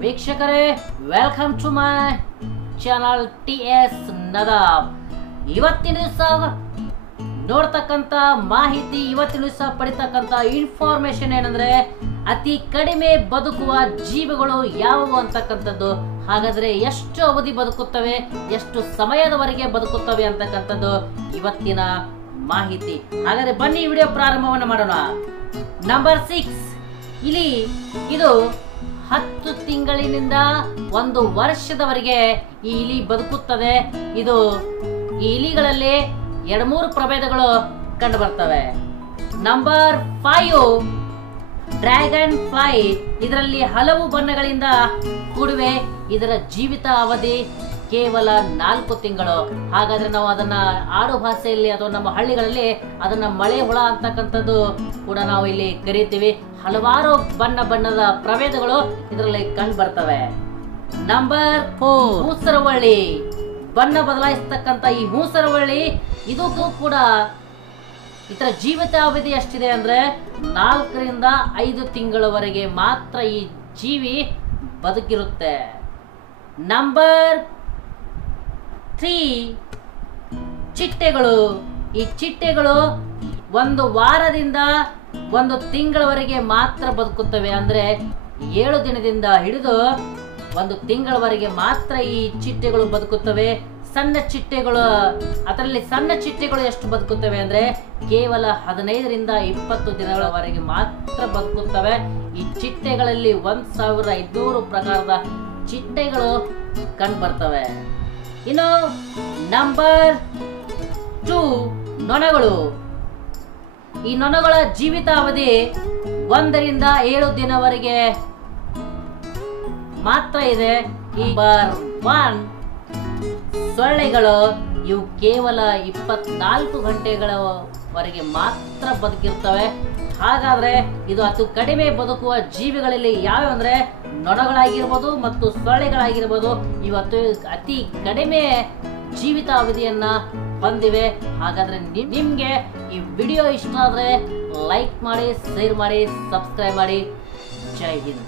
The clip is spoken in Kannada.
ವೀಕ್ಷಕರೇ, welcome to my channel TS ನದಾಬ್. ಇವತ್ತಿನ ದಿವಸ ನೋಡ್ತಕ್ಕಂಥ ಮಾಹಿತಿ, ಇವತ್ತಿನ ದಿವಸ ಪಡಿತಕ್ಕಂಥ ಇನ್ಫಾರ್ಮೇಶನ್ ಏನಂದ್ರೆ, ಅತಿ ಕಡಿಮೆ ಬದುಕುವ ಜೀವಿಗಳು ಯಾವುವು ಅಂತಕ್ಕಂಥದ್ದು. ಹಾಗಾದ್ರೆ ಎಷ್ಟು ಅವಧಿ ಬದುಕುತ್ತವೆ, ಎಷ್ಟು ಸಮಯದವರೆಗೆ ಬದುಕುತ್ತವೆ ಅಂತಕ್ಕಂಥದ್ದು ಇವತ್ತಿನ ಮಾಹಿತಿ. ಹಾಗಾದ್ರೆ ಬನ್ನಿ ವಿಡಿಯೋ ಪ್ರಾರಂಭವನ್ನು ಮಾಡೋಣ. ನಂಬರ್ 6 ಇಲಿ. ಇದು 10 ತಿಂಗಳಿನಿಂದ 1 ವರ್ಷದವರೆಗೆ ಈ ಇಲಿ ಬದುಕುತ್ತದೆ. ಇದು ಈ ಇಲಿಗಳಲ್ಲಿ 2-3 ಪ್ರಭೇದಗಳು ಕಂಡು ಬರ್ತವೆ. Number 5 dragon fly. ಇದರಲ್ಲಿ ಹಲವು ಬಣ್ಣಗಳಿಂದ ಕೂಡಿವೆ. ಇದರ ಜೀವಿತ ಅವಧಿ ಕೇವಲ 4 ತಿಂಗಳು. ಹಾಗಾದ್ರೆ ನಾವು ಅದನ್ನ ಆಡು ಭಾಷೆಯಲ್ಲಿ ಅಥವಾ ನಮ್ಮ ಹಳ್ಳಿಗಳಲ್ಲಿ ಅದನ್ನ ಮಳೆ ಹುಳ ಅಂತಕ್ಕಂಥದ್ದು ಕೂಡ ನಾವು ಇಲ್ಲಿ ಕರೀತೀವಿ. ಹಲವಾರು ಬಣ್ಣದ ಪ್ರಭೇದಗಳು ಇದರಲ್ಲಿ ಕಂಡು ಬರ್ತವೆ. ನಂಬರ್ 4 ಹೂಸರವಳ್ಳಿ. ಬಣ್ಣ ಬದಲಾಯಿಸತಕ್ಕಂಥ ಈ ಹೂಸರವಳ್ಳಿ, ಇದಕ್ಕೂ ಕೂಡ ಇದರ ಜೀವಿತ ಅವಧಿ ಎಷ್ಟಿದೆ ಅಂದ್ರೆ 4 ರಿಂದ 5 ತಿಂಗಳವರೆಗೆ ಮಾತ್ರ ಈ ಜೀವಿ ಬದುಕಿರುತ್ತೆ. ನಂಬರ್ 3 ಚಿಟ್ಟೆಗಳು. ಈ ಚಿಟ್ಟೆಗಳು 1 ವಾರದಿಂದ 1 ತಿಂಗಳವರೆಗೆ ಮಾತ್ರ ಬದುಕುತ್ತವೆ. ಅಂದ್ರೆ 7 ದಿನದಿಂದ ಹಿಡಿದು 1 ತಿಂಗಳವರೆಗೆ ಮಾತ್ರ ಈ ಚಿಟ್ಟೆಗಳು ಬದುಕುತ್ತವೆ. ಸಣ್ಣ ಚಿಟ್ಟೆಗಳು, ಅದರಲ್ಲಿ ಸಣ್ಣ ಚಿಟ್ಟೆಗಳು ಎಷ್ಟು ಬದುಕುತ್ತವೆ ಅಂದ್ರೆ ಕೇವಲ 15 ರಿಂದ 20 ದಿನಗಳವರೆಗೆ ಮಾತ್ರ ಬದುಕುತ್ತವೆ. ಈ ಚಿಟ್ಟೆಗಳಲ್ಲಿ 1500 ಪ್ರಕಾರದ ಚಿಟ್ಟೆಗಳು ಕಂಡು ಬರ್ತವೆ. ಇನ್ನು ನಂಬರ್ 2 ನೊಣಗಳು. ಈ ನೊಣಗಳ ಜೀವಿತ ಅವಧಿ 1 ರಿಂದ 7 ದಿನವರೆಗೆ ಮಾತ್ರ ಇದೆ. ನಂಬರ್ 1 ಸೊಳ್ಳೆಗಳು. ಇವು ಕೇವಲ 24 ಗಂಟೆಗಳವರೆಗೆ ಮಾತ್ರ ಬದುಕಿರ್ತವೆ. ಹಾಗಾದ್ರೆ ಇದು ಅತಿ ಕಡಿಮೆ ಬದುಕುವ ಜೀವಿಗಳಲ್ಲಿ ಯಾವ್ಯಾವ ಅಂದ್ರೆ ನೊಣಗಳಾಗಿರ್ಬೋದು ಮತ್ತು ಸೊಳ್ಳೆಗಳಾಗಿರ್ಬೋದು. ಇವತ್ತು ಅತಿ ಕಡಿಮೆ ಜೀವಿತ ಅವಧಿಯನ್ನ ಹೊಂದಿವೆ. ಹಾಗಾದ್ರೆ ನಿಮ್ಗೆ ಈ ವಿಡಿಯೋ ಇಷ್ಟ ಆದ್ರೆ ಲೈಕ್ ಮಾಡಿ, ಶೇರ್ ಮಾಡಿ, ಸಬ್ಸ್ಕ್ರೈಬ್ ಮಾಡಿ. ಜೈ ಹಿಂದ್.